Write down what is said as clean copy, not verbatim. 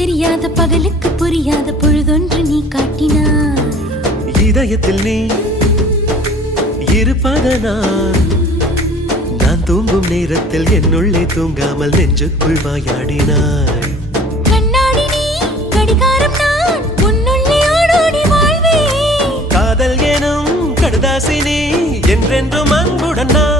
தெரியாத பகலுக்கு புரியாத பொழுதொன்று நீ காட்டினாய். இதயத்தில் நீ இருப்பதனால் நான் தூங்கும் நேரத்தில் என்னுள்ளே தூங்காமல் நெஞ்சுக்குள் வாயாடினாய். கண்ணாடி நீ கடிகாரம் நான் உன்னுள்ளே ஓடோடி வாழ்வே. காதல் எனும் கடுதாசி நீ என்றென்றும் அன்புடன் நான்